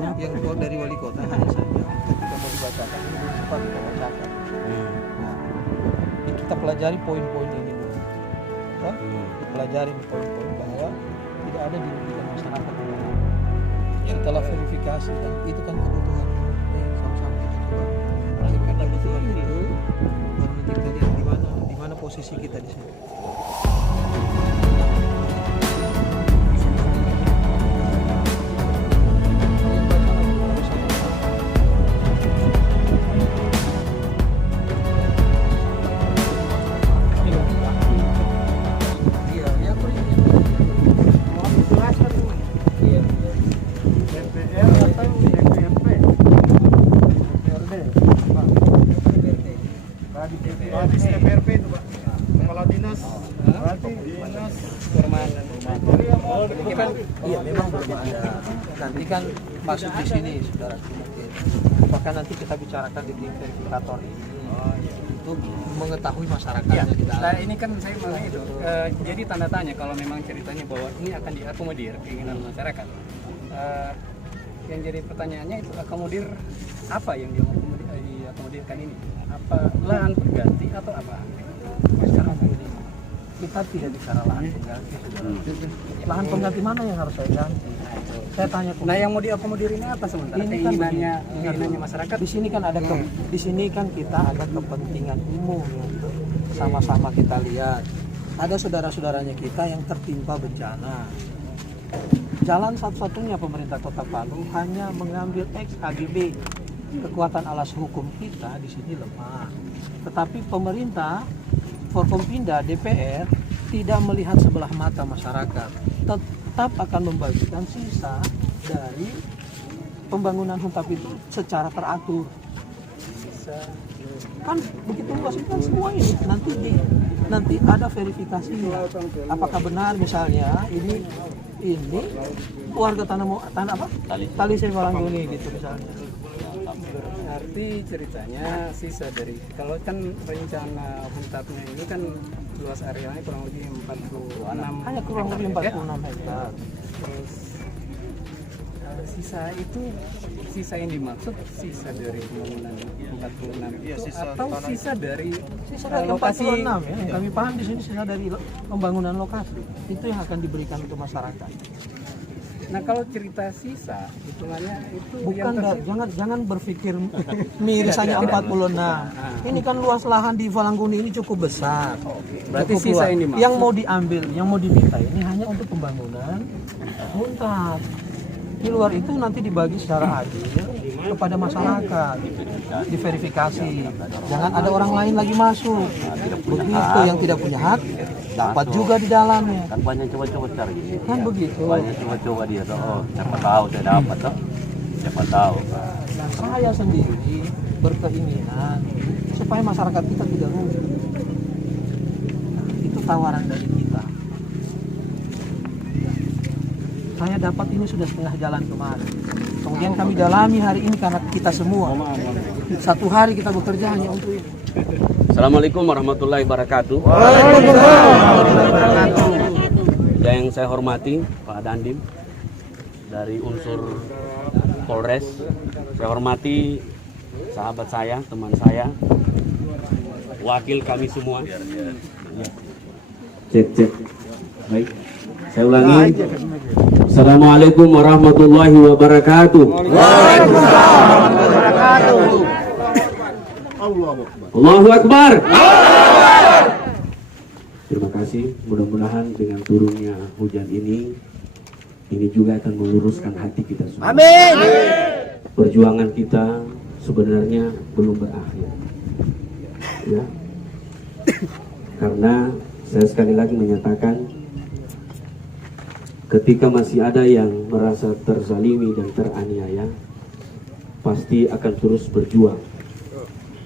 yang keluar dari wali kota hanya saja ketika mau dibacakan ini belum sempat kita bacakan. Kita pelajari poin-poin ini dulu. Dipelajari poin-poin bahwa tidak ada dirugikan masyarakat. Setelah verifikasi dan itu kan kebutuhan. Sama-sama kita coba akhirkan kebutuhan itu, baru nanti kita lihat di mana posisi kita di sini. Iya, memang belum ada. Nanti kan masuk di sini, saudara. Apakah nanti kita bicarakan di tim verifikator ini untuk mengetahui masyarakatnya di dalam. Nah, ini kan saya mau itu. Jadi tanda tanya kalau memang ceritanya bahwa ini akan diakomodir keinginan masyarakat. Yang jadi pertanyaannya itu akomodir apa yang diakomodirkan ini? Apa lahan berganti atau apa? Masyarakat ini kita tidak bicara lahan pengganti. Lahan pengganti mana yang harus saya ganti? Saya tanya. Nah, yang mau diakomodir ini apa sementara? Ini keinginannya masyarakat. Di sini kan ada di sini kan kita ada kepentingan umum yang sama-sama kita lihat. Ada saudara-saudaranya kita yang tertimpa bencana. Jalan satu-satunya pemerintah Kota Palu hanya mengambil ex-KGB. Kekuatan alas hukum kita di sini lemah. Tetapi pemerintah, Forkompinda, DPR tidak melihat sebelah mata masyarakat. Tetap akan membagikan sisa dari pembangunan Huntap itu secara teratur. Kan begitu luas kan semua ini nanti ada verifikasinya. Apakah benar misalnya ini warga tanah apa? Tali Sewalangguni gitu misalnya. Arti ceritanya sisa dari kalau kan rencana Huntapnya ini kan luas areanya kurang lebih 46 hanya kurang lebih 46 hektar. Terus sisa yang dimaksud sisa dari pembangunan 46 itu atau sisa dari lokasi 46 ya. Yang kami paham di sini sisa dari pembangunan lokasi. Itu yang akan diberikan untuk masyarakat. Nah, kalau cerita sisa hitungannya itu bukan jangan berpikir miris hanya 46. Ini kan luas lahan di Walangguni ini cukup besar. Berarti sisa ini yang mau diambil, yang mau diminta ini hanya untuk pembangunan Huntap. Di luar itu nanti dibagi secara adil kepada masyarakat, diverifikasi. Jangan ada orang lain lagi masuk. Begitu yang tidak punya hak dapat juga di dalamnya. Kan banyak coba-coba cari gini. Kan begitu. Banyak coba-coba dia tuh. Oh, siapa tahu saya dapat tuh. Siapa tahu. Nah, saya sendiri berkeinginan supaya masyarakat kita tidak rugi. Nah, itu tawaran dari kita. Saya dapat ini sudah setengah jalan kemarin. Kemudian kami dalami hari ini karena kita semua. Satu hari kita bekerja hanya untuk ini. Assalamualaikum warahmatullahi wabarakatuh. Yang saya hormati Pak Dandim dari unsur Polres. Saya hormati sahabat saya, teman saya, wakil kami semua. Cek. Baik. Saya ulangi. Assalamualaikum warahmatullahi wabarakatuh. Waalaikumsalam warahmatullahi wabarakatuh. Allahu Akbar. Terima kasih. Mudah-mudahan dengan turunnya hujan ini juga akan meluruskan hati kita semua. Amin. Perjuangan kita sebenarnya belum berakhir. Ya. Karena saya sekali lagi menyatakan ketika masih ada yang merasa terzalimi dan teraniaya, pasti akan terus berjuang.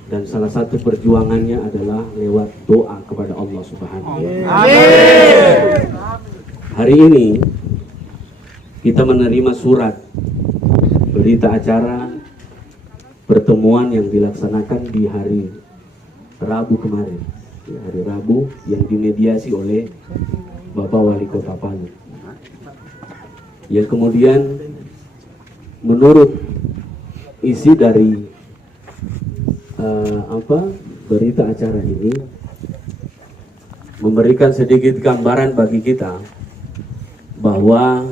Dan salah satu perjuangannya adalah lewat doa kepada Allah Subhanahu wa Ta'ala. Hari ini kita menerima surat berita acara pertemuan yang dilaksanakan di hari Rabu kemarin. Hari Rabu yang dimediasi oleh Bapak Wali Kota Palu. Yang kemudian menurut isi dari berita acara ini memberikan sedikit gambaran bagi kita bahwa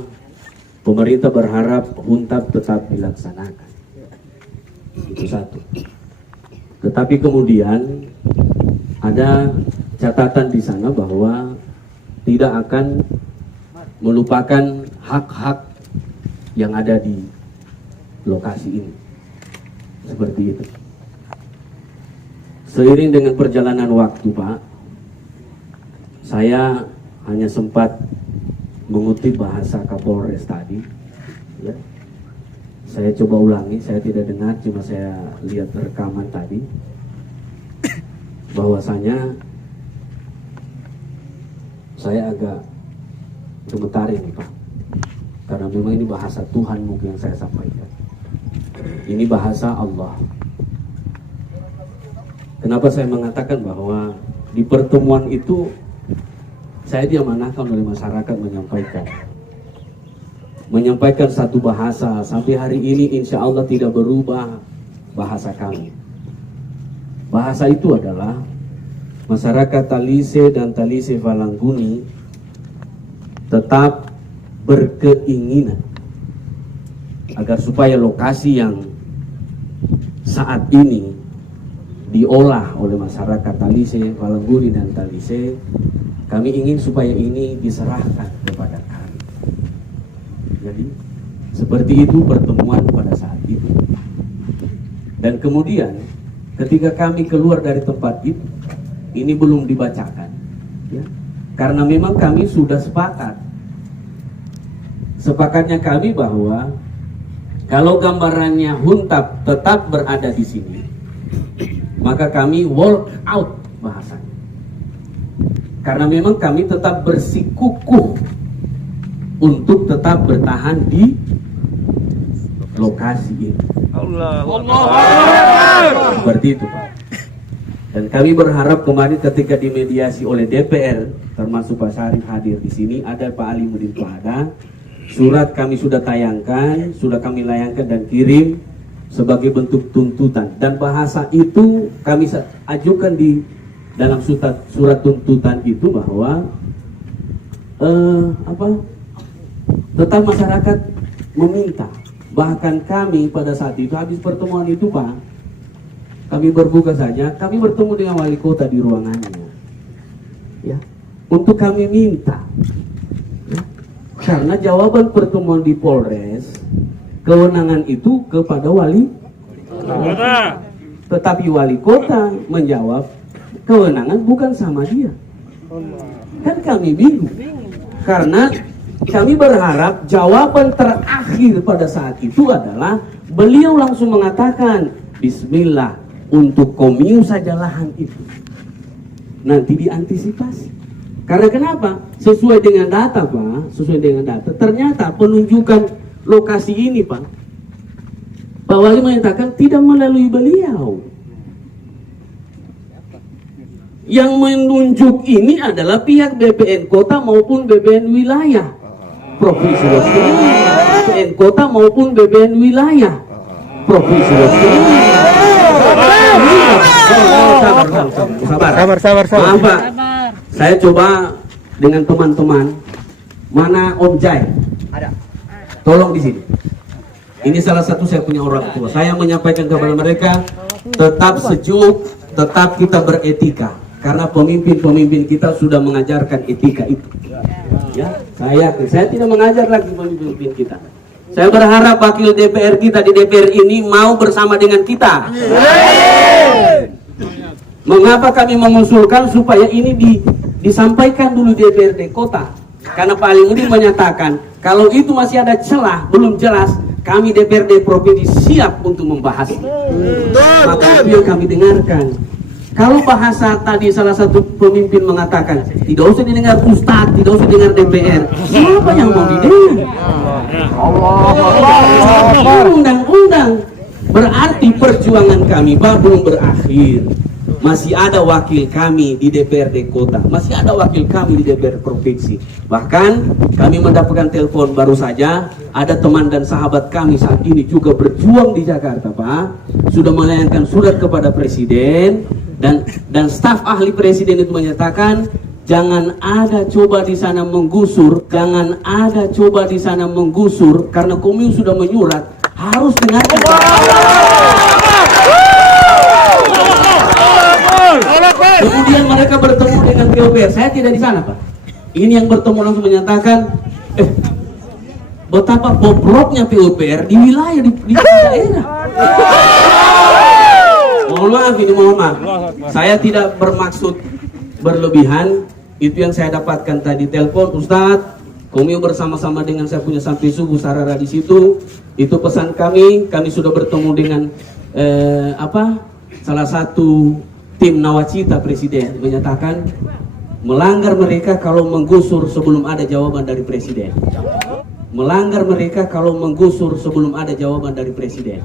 pemerintah berharap HUNTAP tetap dilaksanakan. Itu satu. Tetapi kemudian ada catatan di sana bahwa tidak akan melupakan hak-hak yang ada di lokasi ini. Seperti itu. Seiring dengan perjalanan waktu, Pak, saya hanya sempat mengutip bahasa Kapolres tadi, ya. Saya coba ulangi, saya tidak dengar, cuma saya lihat rekaman tadi, bahwasanya saya agak gemetar ini, Pak, karena memang ini bahasa Tuhan mungkin yang saya sampaikan. Ini bahasa Allah. Kenapa saya mengatakan bahwa di pertemuan itu saya diamanahkan oleh masyarakat menyampaikan satu bahasa. Sampai hari ini insya Allah tidak berubah bahasa kami. Bahasa itu adalah masyarakat Talise dan Talise Falangguni tetap berkeinginan agar supaya lokasi yang saat ini diolah oleh masyarakat Talise, Falangguni dan Talise, kami ingin supaya ini diserahkan kepada kami. Jadi seperti itu pertemuan pada saat itu. Dan kemudian ketika kami keluar dari tempat itu, ini belum dibacakan, ya, karena memang kami sudah sepakatnya kami bahwa kalau gambarannya HUNTAP tetap berada di sini, maka kami walk out bahasanya. Karena memang kami tetap bersikukuh untuk tetap bertahan di lokasi ini. Allah. Seperti itu, Pak. Dan kami berharap kemarin ketika dimediasi oleh DPR, termasuk Pak Syarif hadir di sini, ada Pak Alimuddin Pada, surat kami sudah tayangkan, sudah kami layangkan dan kirim sebagai bentuk tuntutan, dan bahasa itu kami ajukan di dalam surat tuntutan itu bahwa tetap masyarakat meminta, bahkan kami pada saat itu habis pertemuan itu, Pak, kami berbuka saja, kami bertemu dengan wali kota di ruangannya, ya, untuk kami minta, ya, karena jawaban pertemuan di Polres, kewenangan itu kepada wali kota. Tetapi wali kota menjawab kewenangan bukan sama dia. Kan kami bingung. Karena kami berharap jawaban terakhir pada saat itu adalah beliau langsung mengatakan, bismillah, untuk komiu saja lahan itu. Nanti diantisipasi. Karena kenapa? Sesuai dengan data, Pak, sesuai dengan data. Ternyata penunjukan lokasi ini, Pak, Pak Wali menyatakan tidak melalui beliau. Yang menunjuk ini adalah pihak BPN kota maupun BPN wilayah provinsi. BPN kota maupun BPN wilayah provinsi. Sabar. Maaf, Pak, saya coba dengan teman-teman. Mana Om Jai? Ada. Tolong di sini. Ini salah satu saya punya orang tua. Saya menyampaikan kepada mereka tetap sejuk, tetap kita beretika. Karena pemimpin-pemimpin kita sudah mengajarkan etika itu. Ya, saya tidak mengajar lagi pemimpin kita. Saya berharap wakil DPR kita di DPR ini mau bersama dengan kita. Mengapa kami mengusulkan supaya ini disampaikan dulu di DPRD kota? Karena Pak Alimuddin menyatakan kalau itu masih ada celah, belum jelas, kami DPRD provinsi siap untuk membahas. Maka itu yang kami dengarkan. Kalau bahasa tadi salah satu pemimpin mengatakan tidak usah didengar Ustadz, tidak usah dengar DPR, siapa yang mau didengar? Undang-undang. Berarti perjuangan kami, Pak, belum berakhir. masih ada wakil kami di DPRD kota, masih ada wakil kami di DPRD provinsi. Bahkan kami mendapatkan telepon baru saja, ada teman dan sahabat kami saat ini juga berjuang di Jakarta, Pak, sudah melayangkan surat kepada Presiden, dan staf ahli Presiden itu menyatakan jangan ada coba di sana menggusur, jangan ada coba di sana menggusur, karena Komio sudah menyurat harus dengarkan. Kemudian mereka bertemu dengan PUPR. Saya tidak di sana, Pak. Ini yang bertemu langsung menyatakan, betapa bobroknya PUPR di wilayah di daerah. Mohon maaf, ini mohon maaf. Saya tidak bermaksud berlebihan. Itu yang saya dapatkan tadi telepon, Ustadz. Komio bersama-sama dengan saya punya sampai subuh sarara di situ. Itu pesan kami. Kami sudah bertemu dengan salah satu tim nawacita Presiden, menyatakan melanggar mereka kalau menggusur sebelum ada jawaban dari Presiden. Melanggar mereka kalau menggusur sebelum ada jawaban dari Presiden.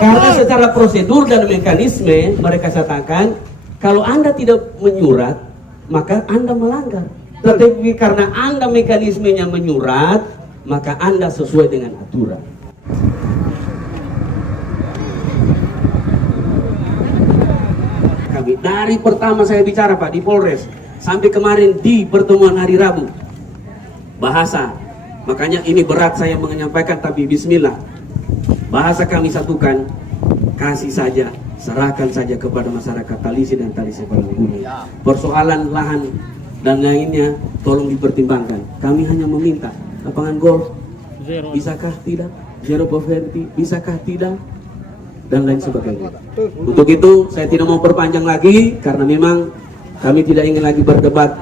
Karena secara prosedur dan mekanisme mereka katakan kalau Anda tidak menyurat maka Anda melanggar. Tetapi karena Anda mekanismenya menyurat maka Anda sesuai dengan aturan. Dari pertama saya bicara, Pak, di Polres sampai kemarin di pertemuan hari Rabu, bahasa, makanya ini berat saya menyampaikan, tapi bismillah, bahasa kami satukan, kasih saja, serahkan saja kepada masyarakat Talise dan Talise Palanggunung. Persoalan lahan dan lainnya tolong dipertimbangkan. Kami hanya meminta lapangan golf, bisakah tidak, zero poverty, bisakah tidak, dan lain sebagainya. Untuk itu saya tidak mau perpanjang lagi karena memang kami tidak ingin lagi berdebat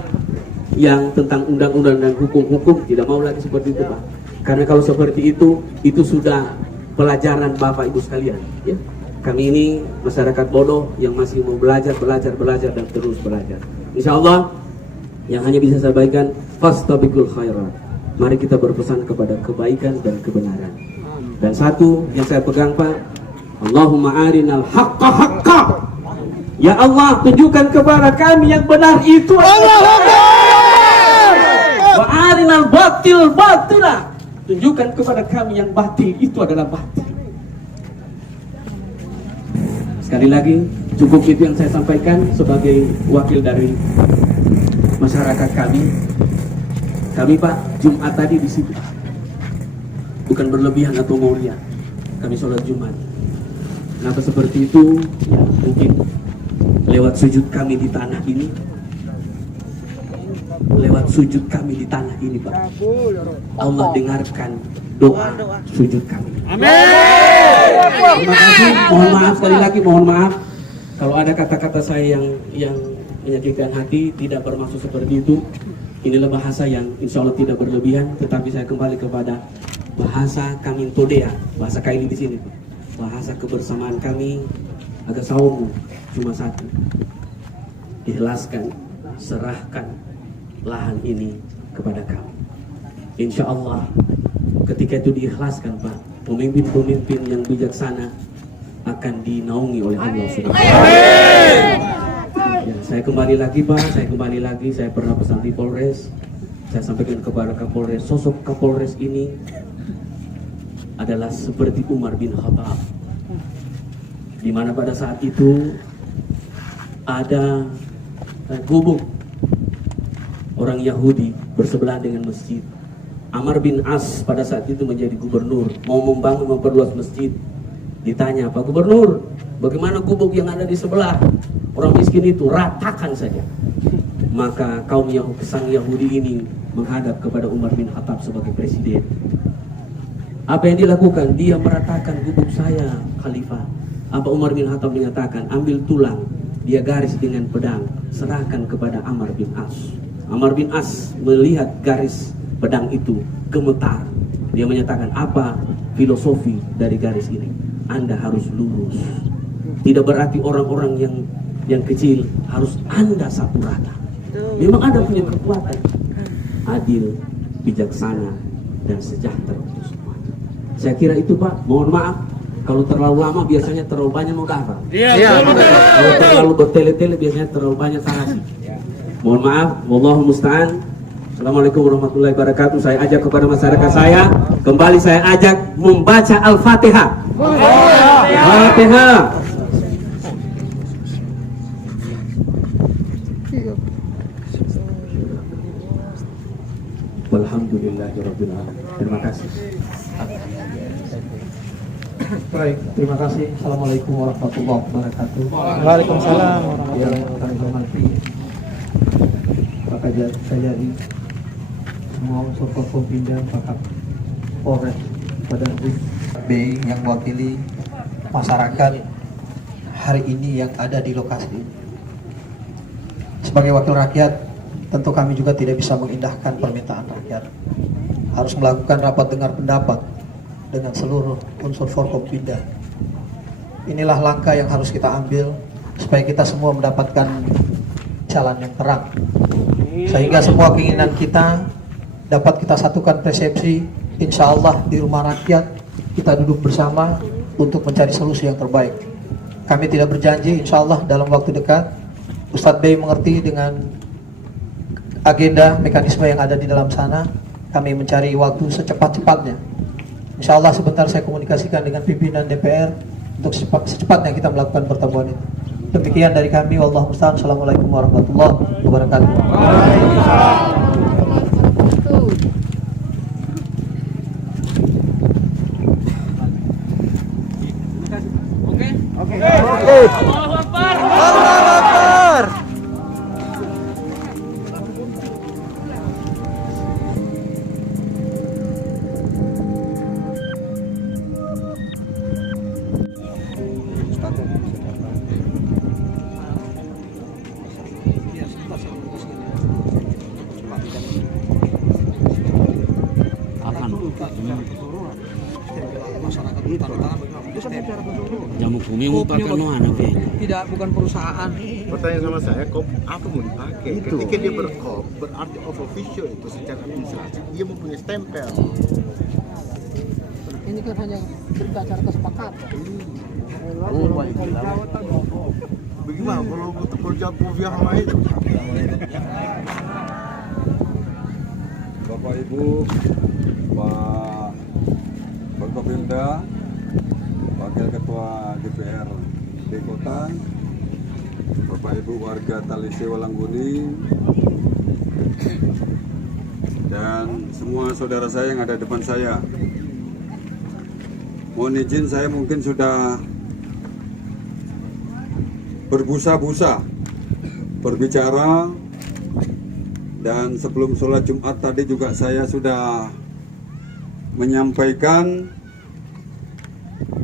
yang tentang undang-undang dan hukum-hukum, tidak mau lagi seperti itu, Pak. Karena kalau seperti itu sudah pelajaran Bapak Ibu sekalian, ya. Kami ini masyarakat bodoh yang masih mau belajar dan terus belajar. Insya Allah yang hanya bisa saya sampaikan, fastabiqul khairat. Mari kita berpesan kepada kebaikan dan kebenaran. Dan satu yang saya pegang, Pak, Allahumma arinal haqqa haqqa. Ya Allah, tunjukkan kepada kami yang benar itu. Allah Akbar. Wa arinal batil batila. Tunjukkan kepada kami yang batil itu adalah batil. Sekali lagi, cukup itu yang saya sampaikan sebagai wakil dari masyarakat kami. Kami, Pak, Jumat tadi di situ. Bukan berlebihan atau mulia. Kami sholat Jumat. Kenapa seperti itu? Ya, mungkin lewat sujud kami di tanah ini, Pak, Allah dengarkan doa sujud kami. Amin. Terima kasih. Mohon maaf sekali lagi, mohon maaf kalau ada kata-kata saya yang menyakitkan hati, tidak bermaksud seperti itu. Inilah bahasa yang insya Allah tidak berlebihan, tetapi saya kembali kepada bahasa kami Todea, bahasa Kaili di sini, bahasa kebersamaan kami. Agak saumu cuma satu, ikhlaskan, serahkan lahan ini kepada kami. Insya Allah ketika itu diikhlaskan, Pak, pemimpin-pemimpin yang bijaksana akan dinaungi oleh Allah Subhanahu. Ya, saya kembali lagi, Pak, saya pernah pesan di Polres, saya sampaikan kepada Kapolres, sosok Kapolres ini adalah seperti Umar bin Khattab, di mana pada saat itu ada gubuk orang Yahudi bersebelahan dengan masjid. Amr bin As pada saat itu menjadi gubernur, mau memperluas masjid. Ditanya, Pak Gubernur, bagaimana gubuk yang ada di sebelah orang miskin itu? Ratakan saja. Maka kaum sang Yahudi ini menghadap kepada Umar bin Khattab sebagai presiden. Apa yang dilakukan? Dia meratakan gubuk saya, Khalifah. Apa Umar bin Khattab menyatakan, ambil tulang, dia garis dengan pedang, serahkan kepada Amr bin As. Amr bin As melihat garis pedang itu, gemetar. Dia menyatakan, apa filosofi dari garis ini? Anda harus lurus. Tidak berarti orang-orang yang kecil harus Anda sapu rata. Memang Anda punya kekuatan. Adil, bijaksana, dan sejahtera untuk semua. Saya kira itu, Pak. Mohon maaf Kalau terlalu lama biasanya terlalu banyak mudarat. Iya. Kalau terlalu bertele-tele biasanya terlalu banyak sanksi. Mohon maaf, wallahu musta'an. Assalamualaikum warahmatullahi wabarakatuh. Saya ajak kepada masyarakat saya, kembali saya ajak membaca Al-Fatihah. Al-Fatihah. Walhamdulillahirabbil alamin. Terima kasih. Baik, terima kasih. Assalamualaikum warahmatullahi wabarakatuh. Waalaikumsalam Yang kami hormati Pak Kajari, semua unsur Forkopimda, Pak Polres, Badan B yang mewakili masyarakat hari ini yang ada di lokasi. Sebagai wakil rakyat, tentu kami juga tidak bisa mengindahkan permintaan rakyat. Harus melakukan rapat dengar pendapat dengan seluruh unsur Forkopimda. Inilah langkah yang harus kita ambil supaya kita semua mendapatkan jalan yang terang, sehingga semua keinginan kita dapat kita satukan persepsi. Insya Allah di rumah rakyat kita duduk bersama untuk mencari solusi yang terbaik. Kami tidak berjanji, insya Allah dalam waktu dekat Ustadz Bey mengerti dengan agenda mekanisme yang ada di dalam sana. Kami mencari waktu secepat-cepatnya. Insya Allah sebentar saya komunikasikan dengan pimpinan DPR untuk secepatnya kita melakukan pertemuan itu. Demikian dari kami. Wallahu musta'an. Assalamualaikum warahmatullahi wabarakatuh. Jamu bumi mau pakai mana, Be? Tidak, bukan perusahaan. Pertanyaan sama saya, kop apa mau dipakai? Ketika dia berkop, berarti off official itu secara administrasi dia mempunyai stempel. Ini kan hanya berita acara kesepakatan. Bagaimana kalau untuk berjago via hama itu? Bapak Ibu, Pak Forkopimda, Wakil Ketua DPR di Kota, Bapak Ibu warga Talise Walangguni, dan semua saudara saya yang ada depan saya. Mohon izin, saya mungkin sudah berbusa-busa berbicara, dan sebelum sholat Jumat tadi juga saya sudah menyampaikan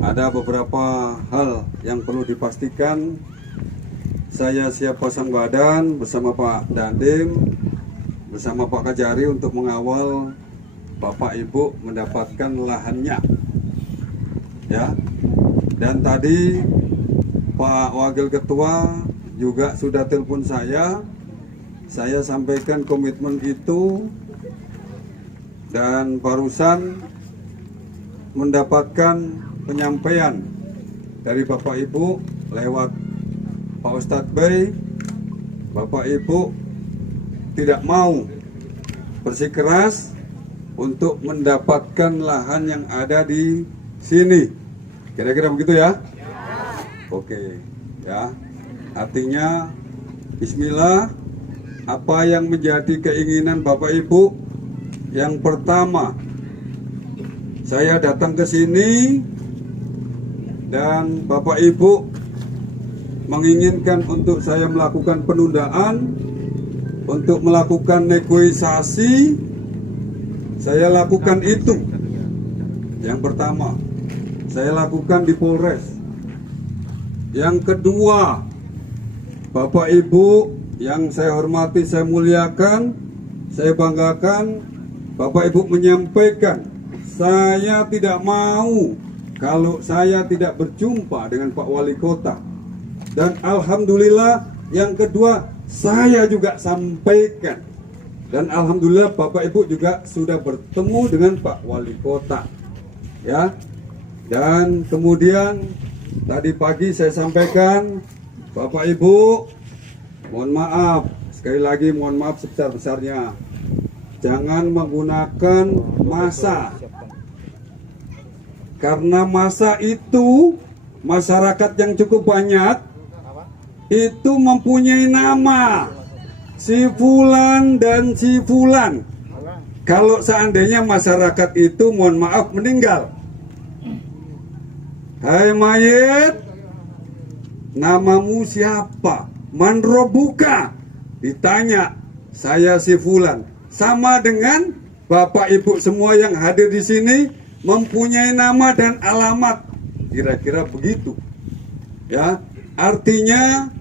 ada beberapa hal yang perlu dipastikan. Saya siap pasang badan bersama Pak Dandim, bersama Pak Kajari untuk mengawal Bapak Ibu mendapatkan lahannya, ya. Dan tadi Pak Wakil Ketua juga sudah telepon saya sampaikan komitmen itu, dan barusan mendapatkan penyampaian dari Bapak Ibu lewat Pak Ustadz Bey. Bapak Ibu tidak mau bersikeras untuk mendapatkan lahan yang ada di sini. Kira-kira begitu ya? Oke, ya. Artinya bismillah, apa yang menjadi keinginan Bapak Ibu? Yang pertama, saya datang ke sini dan Bapak Ibu menginginkan untuk saya melakukan penundaan, untuk melakukan negosiasi. Saya lakukan itu. Yang pertama, saya lakukan di Polres. Yang kedua, Bapak Ibu yang saya hormati, saya muliakan, saya banggakan, Bapak Ibu menyampaikan, saya tidak mau kalau saya tidak berjumpa dengan Pak Wali Kota. Dan alhamdulillah, yang kedua saya juga sampaikan, dan alhamdulillah Bapak Ibu juga sudah bertemu dengan Pak Wali Kota, ya. Dan kemudian tadi pagi saya sampaikan, Bapak Ibu, mohon maaf, sekali lagi mohon maaf sebesar-besarnya. Jangan menggunakan massa. Karena massa itu, masyarakat yang cukup banyak, itu mempunyai nama. Si Fulan dan si Fulan. Kalau seandainya masyarakat itu, mohon maaf, meninggal. Hai mayit, namamu siapa? Man robuka? Ditanya, saya si Fulan. Sama dengan Bapak Ibu semua yang hadir di sini mempunyai nama dan alamat. Kira-kira begitu. Ya, artinya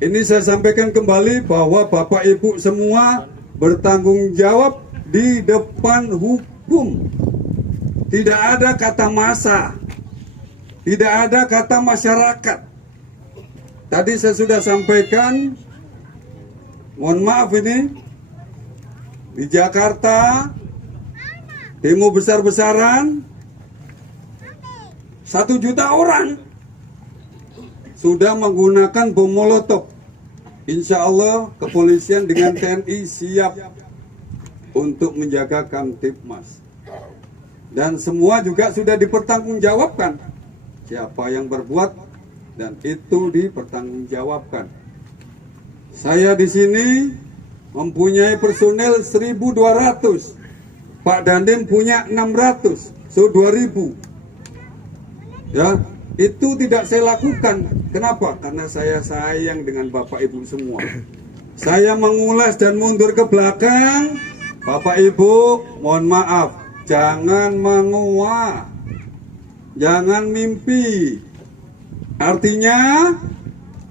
ini saya sampaikan kembali bahwa Bapak Ibu semua bertanggung jawab di depan hukum. Tidak ada kata massa. Tidak ada kata masyarakat. Tadi saya sudah sampaikan, mohon maaf ini, di Jakarta, demo besar-besaran, 1 juta orang sudah menggunakan bom molotov. Insya Allah kepolisian dengan TNI siap untuk menjaga Kamtibmas. Dan semua juga sudah dipertanggungjawabkan. Siapa yang berbuat dan itu dipertanggungjawabkan. Saya di sini mempunyai personel 1.200. Pak Dandim punya 600, so 2.000. Ya, itu tidak saya lakukan. Kenapa? Karena saya sayang dengan Bapak Ibu semua. Saya mengulas dan mundur ke belakang. Bapak Ibu, mohon maaf, jangan menguak. Jangan mimpi. Artinya,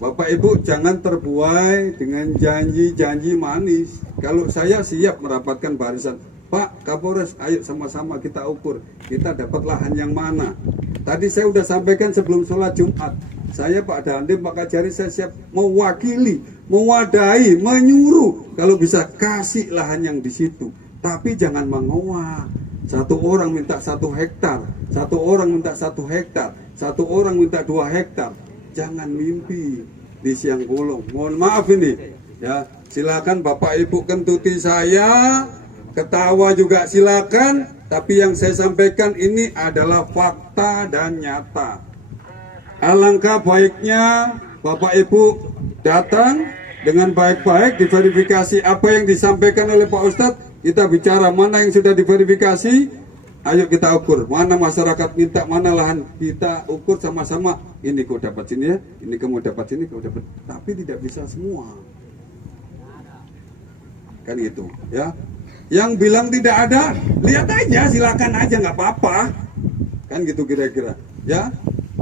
Bapak Ibu jangan terbuai dengan janji-janji manis. Kalau saya siap merapatkan barisan, Pak Kapolres, ayo sama-sama kita ukur, kita dapat lahan yang mana. Tadi saya sudah sampaikan sebelum sholat Jumat, saya Pak Dandim, Pak Kajari, saya siap mewakili, mewadahi, menyuruh, kalau bisa kasih lahan yang di situ. Tapi jangan mengoak. 1 orang minta 1 hektar, 1 orang minta 1 hektar, 1 orang minta 2 hektar. Jangan mimpi di siang bolong. Mohon maaf ini, ya. Silakan Bapak Ibu kentuti saya, ketawa juga silakan. Tapi yang saya sampaikan ini adalah fakta dan nyata. Alangkah baiknya Bapak Ibu datang dengan baik-baik, diverifikasi apa yang disampaikan oleh Pak Ustadz. Kita bicara mana yang sudah diverifikasi, ayo kita ukur. Mana masyarakat minta, mana lahan, kita ukur sama-sama. Ini kau dapat sini ya, ini kamu dapat sini, kau dapat. Tapi tidak bisa semua. Kan gitu, ya. Yang bilang tidak ada, lihat aja, silakan aja, nggak apa-apa. Kan gitu kira-kira, ya.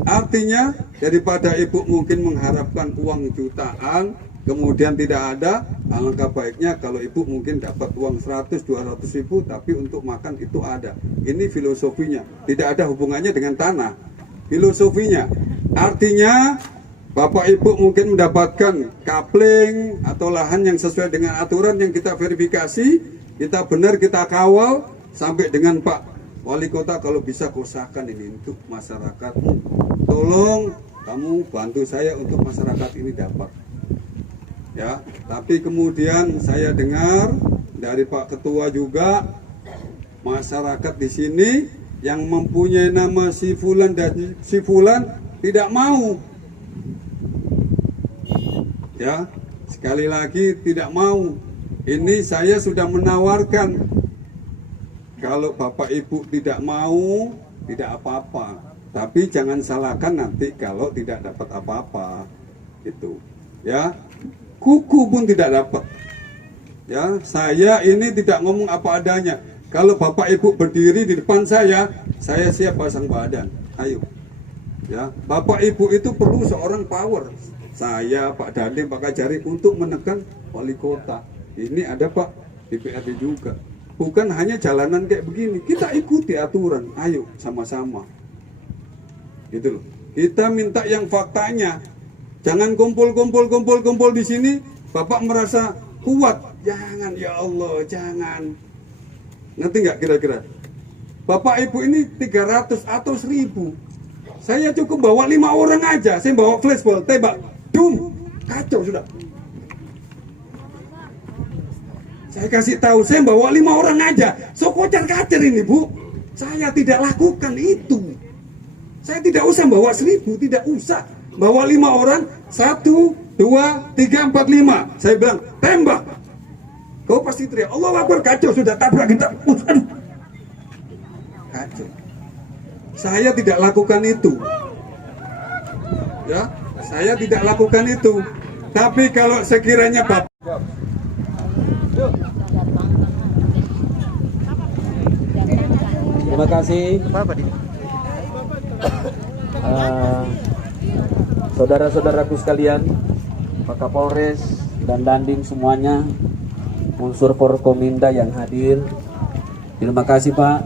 Artinya daripada Ibu mungkin mengharapkan uang jutaan, kemudian tidak ada, alangkah baiknya kalau Ibu mungkin dapat uang 100-200 ribu, tapi untuk makan itu ada. Ini filosofinya, tidak ada hubungannya dengan tanah. Filosofinya, artinya Bapak Ibu mungkin mendapatkan kapling atau lahan yang sesuai dengan aturan yang kita verifikasi, kita benar, kita kawal, sampai dengan Pak Wali Kota kalau bisa kosahkan ini untuk masyarakatmu. Tolong kamu bantu saya untuk masyarakat ini dapat. Ya, tapi kemudian saya dengar dari Pak Ketua juga, masyarakat di sini yang mempunyai nama si Fulan dan si Fulan tidak mau. Ya, sekali lagi tidak mau. Ini saya sudah menawarkan. Kalau Bapak Ibu tidak mau, tidak apa-apa. Tapi jangan salahkan nanti kalau tidak dapat apa-apa. Gitu. Ya. Kuku pun tidak dapat. Ya, saya ini tidak ngomong apa adanya. Kalau Bapak Ibu berdiri di depan saya siap pasang badan. Ayo. Ya, Bapak Ibu itu perlu seorang power. Saya, Pak Dandim, Pak Kajari untuk menekan wali kota. Ini ada Pak DPRD juga. Bukan hanya jalanan kayak begini. Kita ikuti aturan. Ayo sama-sama. Gitu loh. Kita minta yang faktanya. Jangan kumpul di sini, Bapak merasa kuat. Jangan, ya Allah, jangan. Ngerti nggak kira-kira? Bapak Ibu ini 300 atau 1000. Saya cukup bawa 5 orang aja. Saya bawa flashball, tembak, dum, kacau sudah. Saya kasih tahu, saya bawa 5 orang aja. So kocar-kacir ini, Bu. Saya tidak lakukan itu. Saya tidak usah bawa 1000, tidak usah. Bawa 5 orang, 1, 2, 3, 4, 5. Saya bilang, tembak. Kau pasti teriak, Allah Akbar, kacau sudah, tabrak kita. Aduh. Kacau. Saya tidak lakukan itu. Ya, saya tidak lakukan itu. Tapi kalau sekiranya Bapak Terima kasih. Saudara-saudaraku sekalian, Pak Kapolres dan Dandim semuanya, unsur Forkominda yang hadir. Terima kasih Pak.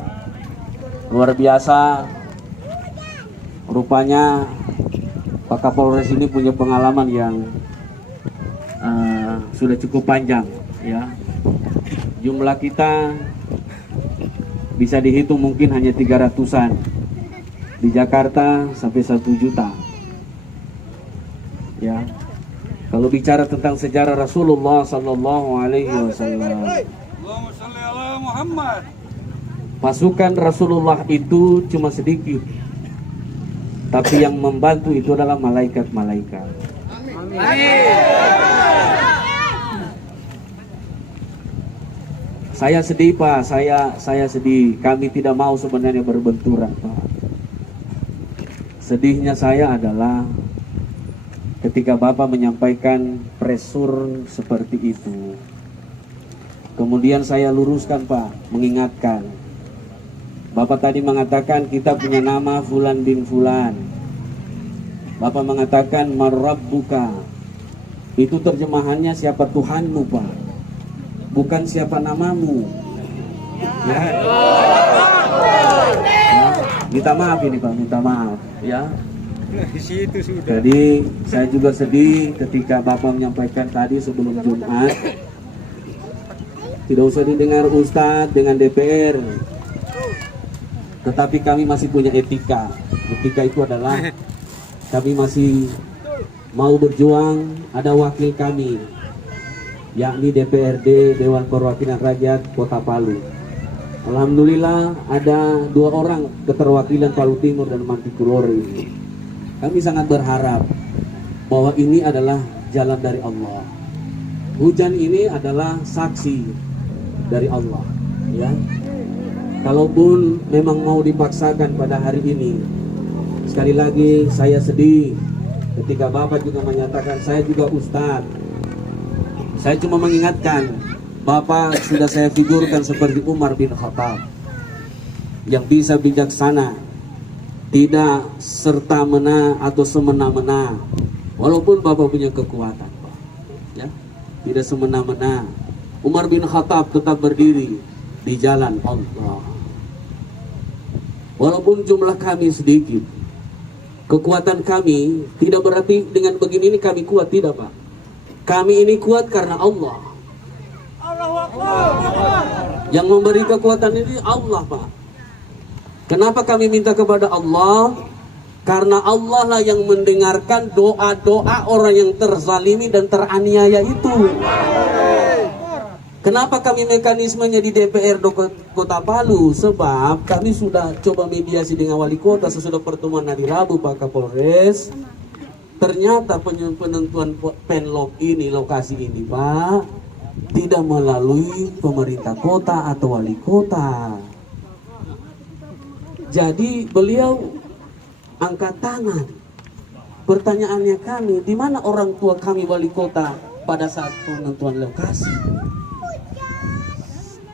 Luar biasa. Rupanya Pak Kapolres ini punya pengalaman yang sudah cukup panjang ya. Jumlah kita bisa dihitung mungkin hanya 300-an. Di Jakarta sampai 1 juta. Ya. Kalau bicara tentang sejarah Rasulullah sallallahu alaihi wasallam, Allahumma shalli ala Muhammad. pasukan Rasulullah itu cuma sedikit. Tapi yang membantu itu adalah malaikat-malaikat. Saya sedih Pak, saya sedih. Kami tidak mau sebenarnya berbenturan Pak. Sedihnya saya adalah ketika Bapak menyampaikan pressure seperti itu. Kemudian saya luruskan Pak, mengingatkan. Bapak tadi mengatakan kita punya nama Fulan bin Fulan. Bapak mengatakan marrabbuka. Itu terjemahannya siapa Tuhanmu Pak, bukan siapa namamu. Ya. Minta maaf ini Pak, minta maaf ya. Jadi saya juga sedih ketika Bapak menyampaikan tadi sebelum Jumat. Tidak usah didengar Ustadz dengan DPR. Tetapi kami masih punya etika. Etika itu adalah kami masih mau berjuang, ada wakil kami, yakni DPRD Dewan Perwakilan Rakyat Kota Palu. Alhamdulillah ada 2 orang keterwakilan Palu Timur dan Mantikulore ini. Kami sangat berharap bahwa ini adalah jalan dari Allah. Hujan ini adalah saksi dari Allah, ya. Kalaupun memang mau dipaksakan pada hari ini, sekali lagi saya sedih ketika Bapak juga menyatakan saya juga Ustadz. Saya cuma mengingatkan, Bapak sudah saya figurkan seperti Umar bin Khattab yang bisa bijaksana, tidak serta-merta atau semena-mena. Walaupun Bapak punya kekuatan, ya, tidak semena-mena. Umar bin Khattab tetap berdiri di jalan Allah. Walaupun jumlah kami sedikit, kekuatan kami tidak berarti dengan begini ini kami kuat, tidak Pak. Kami ini kuat karena Allah. Yang memberi kekuatan ini Allah Pak. Kenapa kami minta kepada Allah? Karena Allah lah yang mendengarkan doa-doa orang yang terzalimi dan teraniaya itu. Kenapa kami mekanismenya di DPR Kota Palu? Sebab kami sudah coba mediasi dengan wali kota sesudah pertemuan hari Rabu Pak Kapolres. Ternyata penentuan penlok ini, lokasi ini Pak, tidak melalui pemerintah kota atau wali kota. Jadi beliau angkat tangan. Pertanyaannya kami, di mana orang tua kami wali kota pada saat penentuan lokasi?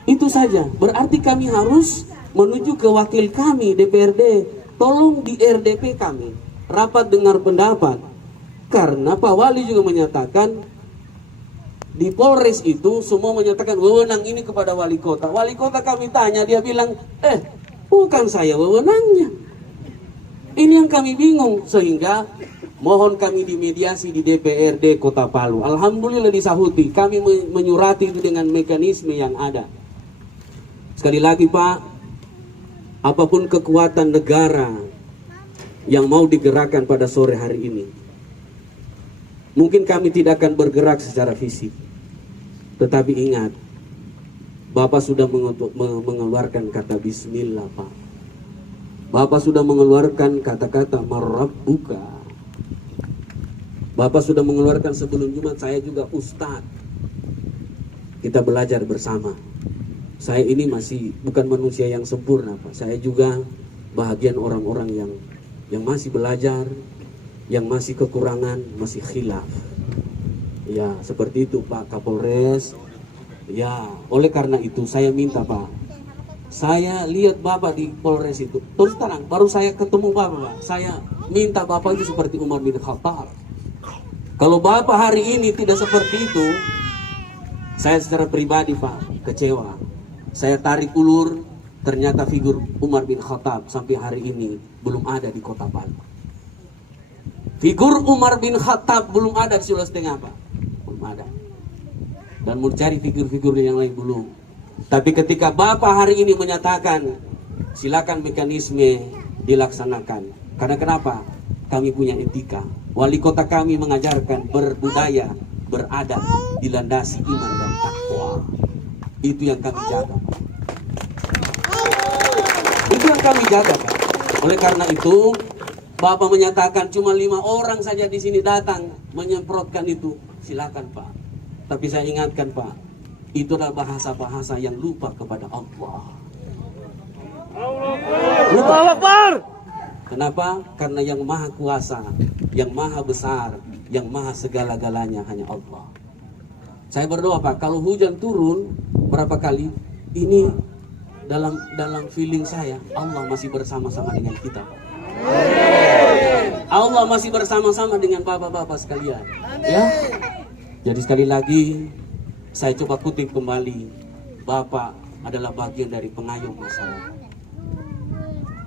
Itu saja. Berarti kami harus menuju ke wakil kami DPRD. Tolong di RDP kami rapat dengar pendapat. Karena Pak Wali juga menyatakan di Polres itu semua menyatakan wewenang ini kepada wali kota. Wali kota kami tanya, dia bilang, bukan saya wewenangnya. Ini yang kami bingung, sehingga mohon kami dimediasi di DPRD Kota Palu. Alhamdulillah disahuti, kami menyurati itu dengan mekanisme yang ada. Sekali lagi Pak, apapun kekuatan negara yang mau digerakkan pada sore hari ini, mungkin kami tidak akan bergerak secara fisik, tetapi ingat, Bapak sudah mengeluarkan kata bismillah, Pak. Bapak sudah mengeluarkan kata-kata marabbuka. Bapak sudah mengeluarkan sebelum Jumat, saya juga ustadz. Kita belajar bersama. Saya ini masih bukan manusia yang sempurna, Pak. Saya juga bahagian orang-orang yang masih belajar, yang masih kekurangan, masih khilaf. Ya, seperti itu Pak Kapolres. Ya, oleh karena itu saya minta Pak, saya lihat Bapak di Polres itu, terus terang, baru saya ketemu Bapak, Pak. Saya minta Bapak itu seperti Umar bin Khattab. Kalau Bapak hari ini tidak seperti itu, saya secara pribadi Pak, kecewa. Saya tarik ulur, ternyata figur Umar bin Khattab sampai hari ini belum ada di Kota Palu. Figur Umar bin Khattab belum ada di Sulawesi Tengah Pak, belum ada. Dan mau cari figur-figur yang lain belum. Tapi ketika Bapak hari ini menyatakan silakan mekanisme dilaksanakan. Karena kenapa? Kami punya etika. Wali kota kami mengajarkan berbudaya, beradab, dilandasi iman dan takwa. Itu yang kami jaga. Itu yang kami jaga Pak. Oleh karena itu Bapak menyatakan cuma 5 orang saja di sini datang menyemprotkan itu. Silakan Pak. Tapi saya ingatkan Pak, itu adalah bahasa-bahasa yang lupa kepada Allah. Lupa. Kenapa? Karena yang maha kuasa, yang maha besar, yang maha segala-galanya hanya Allah. Saya berdoa Pak, kalau hujan turun berapa kali, ini dalam feeling saya, Allah masih bersama-sama dengan kita Pak. Allah masih bersama-sama dengan bapak-bapak sekalian. Ya. Jadi sekali lagi saya coba kutip kembali, Bapak adalah bagian dari pengayom masyarakat.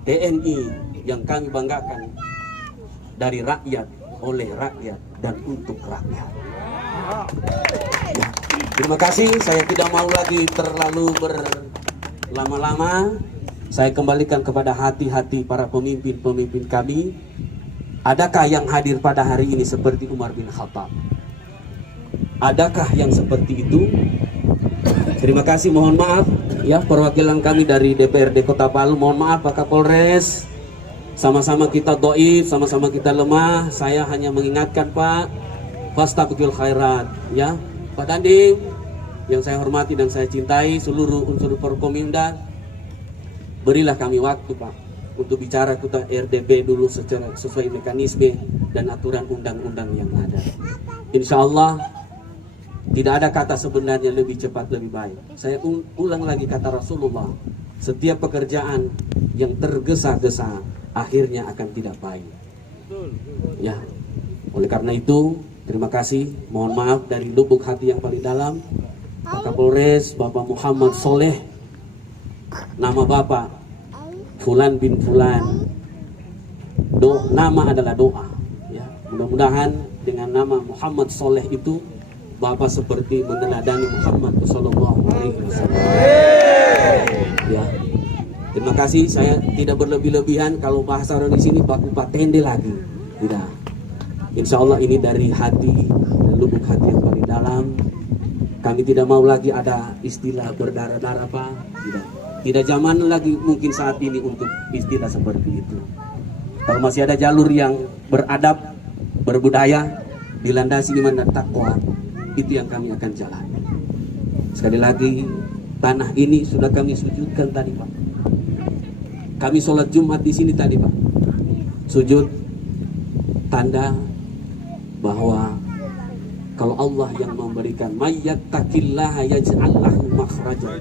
TNI yang kami banggakan, dari rakyat, oleh rakyat, dan untuk rakyat. Ya. Terima kasih, saya tidak mau lagi terlalu berlama-lama. Saya kembalikan kepada hati-hati para pemimpin-pemimpin kami. Adakah yang hadir pada hari ini seperti Umar bin Khattab? Adakah yang seperti itu? Terima kasih, mohon maaf ya perwakilan kami dari DPRD Kota Palu. Mohon maaf Pak Kapolres. Sama-sama kita dhaif, sama-sama kita lemah. Saya hanya mengingatkan Pak, fastabiqul khairat ya. Pak Dandim yang saya hormati dan saya cintai, seluruh unsur Forkominda, berilah kami waktu Pak untuk bicara kita RDP dulu secara sesuai mekanisme dan aturan undang-undang yang ada. Insya Allah tidak ada kata sebenarnya lebih cepat lebih baik. Saya ulang lagi kata Rasulullah, setiap pekerjaan yang tergesa-gesa akhirnya akan tidak baik. Ya, oleh karena itu terima kasih, mohon maaf dari lubuk hati yang paling dalam. Pak Kapolres Bapak Muhammad Soleh, nama Bapak Fulan bin Fulan, nama adalah doa ya. Mudah-mudahan dengan nama Muhammad Soleh itu Bapak seperti meneladani Muhammad sallallahu alaihi wasallam. Ya. Terima kasih, saya tidak berlebih-lebihan. Kalau bahasa orang di sini baku patende lagi. Tidak. Insya Allah ini dari hati, dan lubuk hati yang paling dalam. Kami tidak mau lagi ada istilah berdarah-darah Pak. Tidak. Tidak zaman lagi mungkin saat ini untuk istilah seperti itu. Kalau masih ada jalur yang beradab, berbudaya, dilandasi iman dan takwa, itu yang kami akan jalani. Sekali lagi, tanah ini sudah kami sujudkan tadi Pak. Kami sholat Jumat di sini tadi Pak. Sujud tanda bahwa kalau Allah yang memberikan, mayyattaqillaha yaj'al lahu makhraja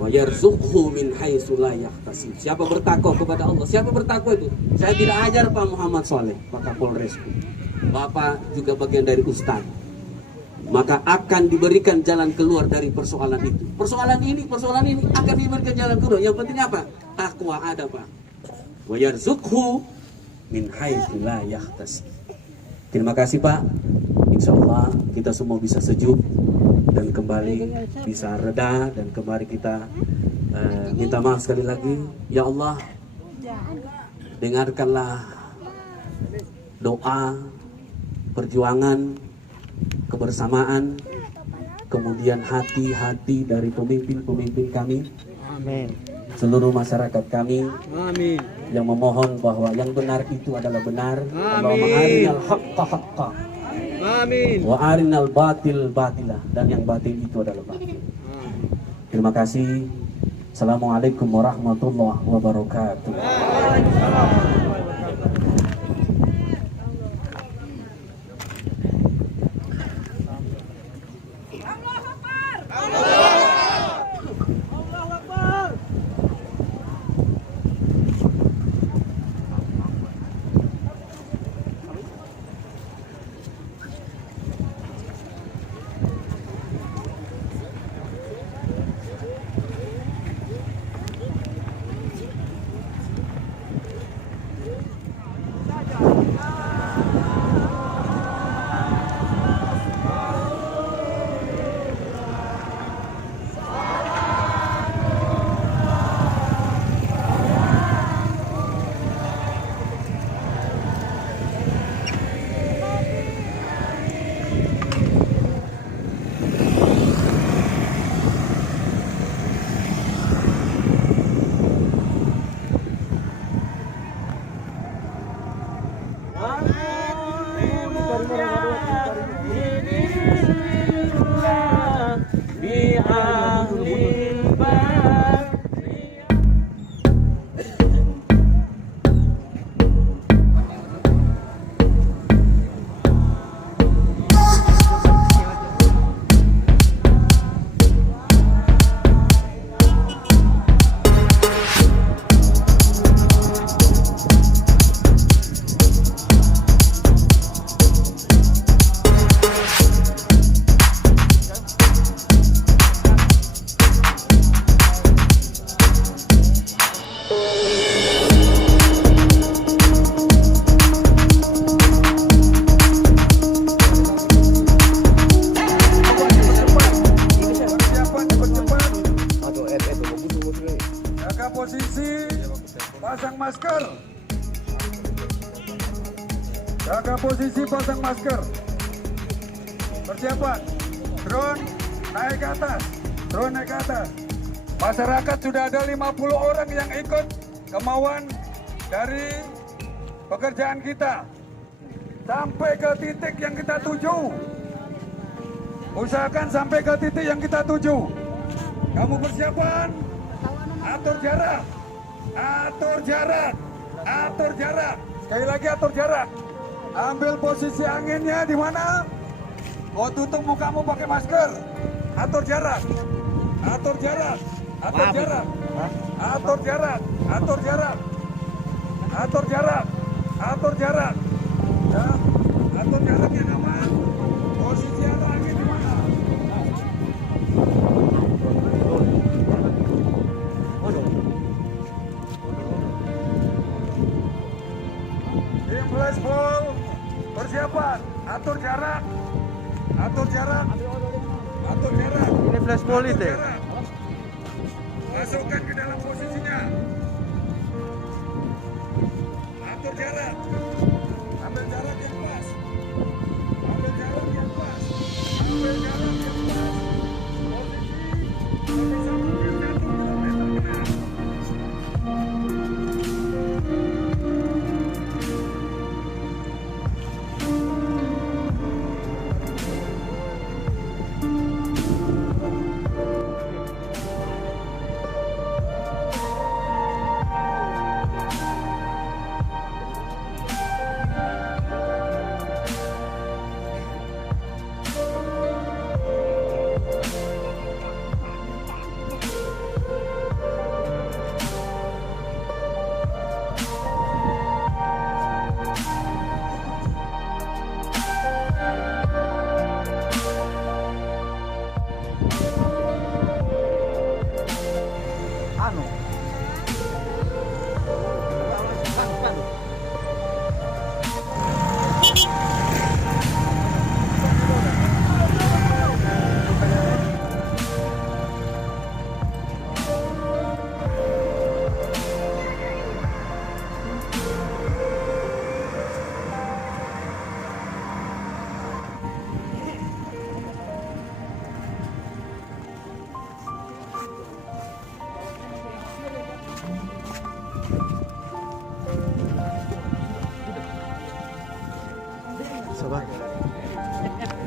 wa yarzuqhu min haitsu la yahtasib. Siapa bertakwa kepada Allah? Siapa bertakwa itu? Saya tidak ajar Pak Muhammad Soleh, Pak Kapolres. Bapak juga bagian dari ustaz. Maka akan diberikan jalan keluar dari persoalan itu. Persoalan ini akan diberikan jalan keluar. Yang penting apa? Takwa ada Pak. Wa yarzuqhu min haitsu la yahtasib. Terima kasih Pak. Insya Allah kita semua bisa sejuk dan kembali bisa reda dan kembali kita Minta maaf sekali lagi. Ya Allah, dengarkanlah doa, perjuangan, kebersamaan, kemudian hati-hati dari pemimpin-pemimpin kami, Amin. seluruh masyarakat kami, Amin. yang memohon bahwa yang benar itu adalah benar. Allahumma Amin. arinal haqqa haqqa Amin. wa arinal batil batila, dan yang batil itu adalah batil. Terima kasih. Assalamualaikum warahmatullahi wabarakatuh. Jaga posisi, pasang masker. Jaga posisi, pasang masker. Persiapan. Drone naik ke atas. Drone naik ke atas. Masyarakat sudah ada 50 orang yang ikut kemauan dari pekerjaan kita. Sampai ke titik yang kita tuju. Usahakan sampai ke titik yang kita tuju. Kamu persiapan. Atur jarak. Atur jarak. Atur jarak. Sekali lagi atur jarak. Ambil posisi anginnya di mana? Oh, tutup mukamu pakai masker. Atur jarak. Atur jarak. Atur jarak. Atur jarak. Atur jarak. Atur jarak. Atur jarak. Ya, atur jarak yang aman. Posisi atau angin di mana? Tim flashball persiapan. Atur jarak. Atur jarak. Atur jarak. Ini flashball itu. Jarak. Masukkan ke dalam posisinya. Atur jarak. Ambil jarak yang pas. Ambil jarak yang pas. Ambil jarak yang pas. Posisi 1,1 km kena. Wabarakatuh.